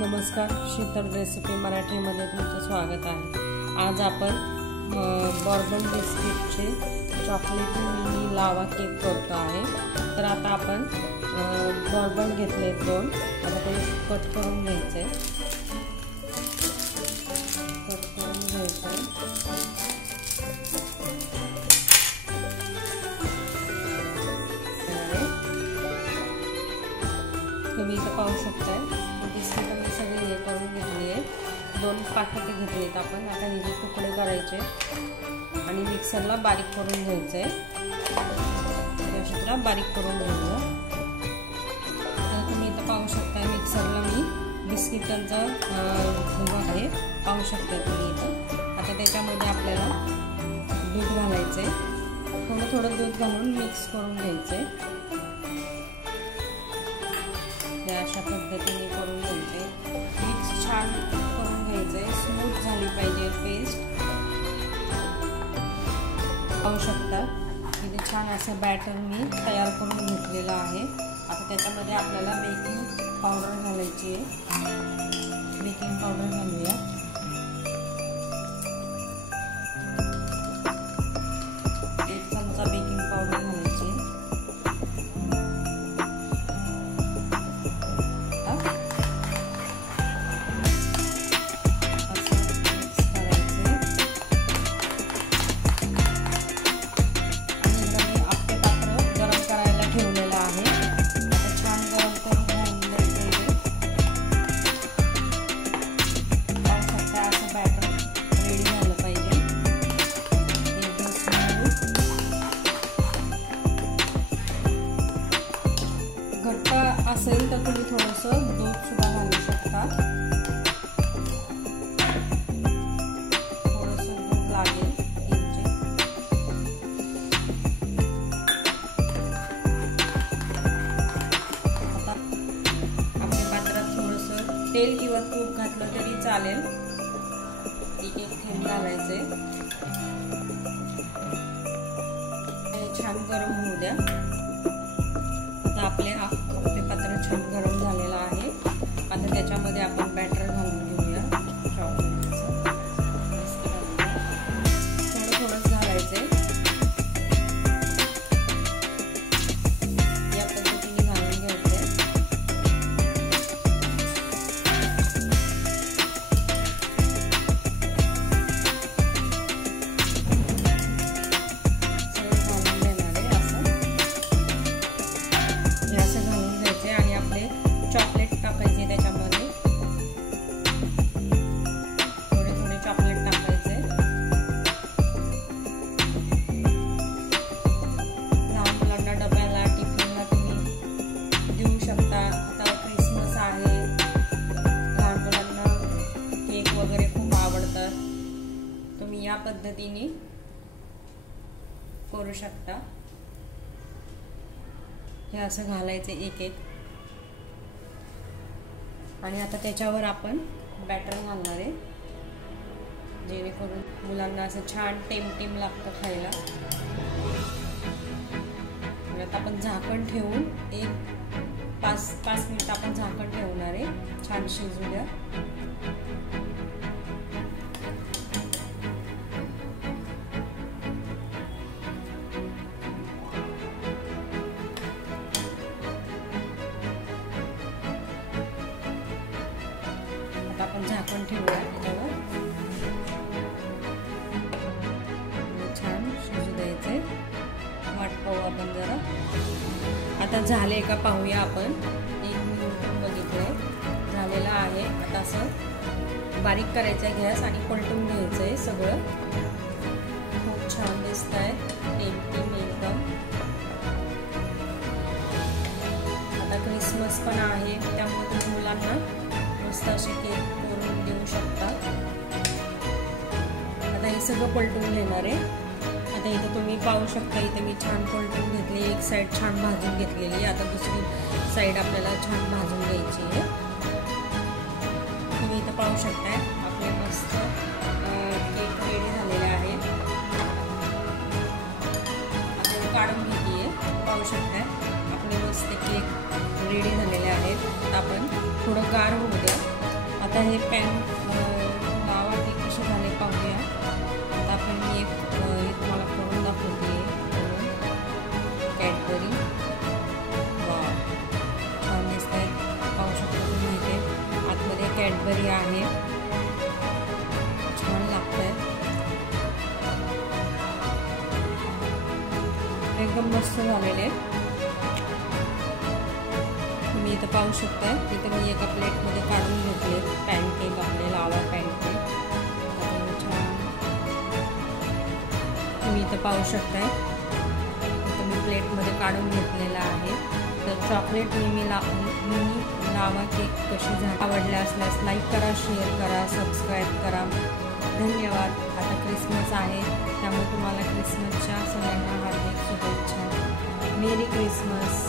नमस्कार, शीतल रेसिपी मराठीमध्ये तुमचं स्वागत आहे। आज आपण बॉर्बन बिस्किटचे चॉकलेटी मिनी लावा केक करतो आहे। तर आता आपण बॉर्बन घेतले दोन, आता ते कट करून घ्यायचे। तुम्ही इथं पाहू शकताय बिस्किट मी सगळे हे करून घेतली आहे। दोन पाकिटे घेतलेत आपण। आता हे तुकडे करायचे आणि मिक्सरला बारीक करून घ्यायचे। अशाला बारीक करून घेऊया। आता तुम्ही इथं पाहू शकताय मिक्सरला मी बिस्किटांचा धुवा आहे, पाहू शकता तुम्ही इथं। आता त्याच्यामध्ये आपल्याला दूध घालायचे, थोडं थोडं दूध घालून मिक्स करून घ्यायचे। अशा पद्धतीने करून घ्यायचे। मिक्स छान करून घ्यायचे, स्मूथ झाली पाहिजे पेस्ट। पाहू शकता इथे छान असं बॅटर मी तयार करून घेतलेलं आहे। आता त्याच्यामध्ये आपल्याला बेकिंग पावडर घालायची आहे। बेकिंग पावडर घालूया। एक चमचा बेकिंग पावडर घालायची आहे। असेल तर तुम्ही थोडंसं दूध सुद्धा घालू शकता। थोडंसं दूध लागेल आता आपल्या पात्रात थोडंसं तेल किंवा तूप घातलं तरी चालेल। एक एक थेंब घालायचे। छान गरम होऊ द्या। आता आपले पात्र छान गरम झालेलं आहे। आता त्याच्यामध्ये आपण बॅटर घालून घेऊया। चॉकलेटचं थोडं थोडंच घालायचे। या पद्धतीने घालून घ्यायचे। चॉकलेट टाकायचे त्याच्यामध्ये, थोडे थोडे चॉकलेट टाकायचे। लहान मुलांना डब्याला टिफिनला तुम्ही देऊ शकता। आता क्रिसमस आहे, लहान मुलांना केक वगैरे खूप आवडतात। तुम्ही या पद्धतीने करू शकता। हे असं घालायचे एक एक आणि आता त्याच्यावर आपण बॅटर घालणार आहे, जेणेकरून मुलांना असं छान टेमटेम लागतं खायला। आता आपण झाकण ठेवून एक 5 मिनिट आपण झाकण ठेवणार आहे, छान शिजू द्या। आपण झाकण ठेवूया त्याच्यावर, छान शिजू द्यायचे। वाट पाहू आपण जरा। आता झाले का पाहूया आपण। 1 मिनिट बघितलंय, झालेलं आहे। आता असं बारीक करायचं गॅस आणि पलटून घ्यायचंय सगळं। खूप छान दिसत आहे, टेमटेम एकदम। आता क्रिसमस पण आहे, त्यामुळे तुम्ही मुलांना मस्त असे केक करून देऊ शकता। आता हे सगळं पलटून घेणार आहे। आता इथे तुम्ही पाहू शकता, इथे मी छान पलटून घेतली, एक साईड छान भाजून घेतलेली। आता दुसरी साईड आपल्याला छान भाजून घ्यायची आहे। तुम्ही इथं पाहू शकताय आपले मस्त केक रेडी झालेले आहेत। आता काढून घेतली, पाहू शकताय आपले मस्त केक रेडी झालेले आहेत। आता आपण थोडं गार होऊ द्या। आता हे पॅन लावा ते कसे झाले पाहूया. आता आपण मी एक तुम्हाला करून दाखवते. कॅडबरी वा छान दिसत आहे, पाहू शकता तुम्ही. इथे आतमध्ये कॅडबरी आहे, छान लागत आहे, एकदम मस्त झालेले आहेत. तुम्ही इथं पाहू शकताय. तिथे मी एका प्लेटमध्ये काढून घेतले पॅनकेक, आपले लावा पॅनकेक. छान तुम्ही इथं पाहू शकताय. इथं मी प्लेटमध्ये काढून घेतलेला आहे. तर चॉकलेट मिनी लावा केक कशी झाली, आवडल्या असल्यास लाईक करा, शेअर करा, सबस्क्राईब करा. धन्यवाद. आता क्रिसमस आहे, त्यामुळे तुम्हाला क्रिसमसच्या सगळ्यांना हार्दिक शुभेच्छा. मेरी क्रिसमस.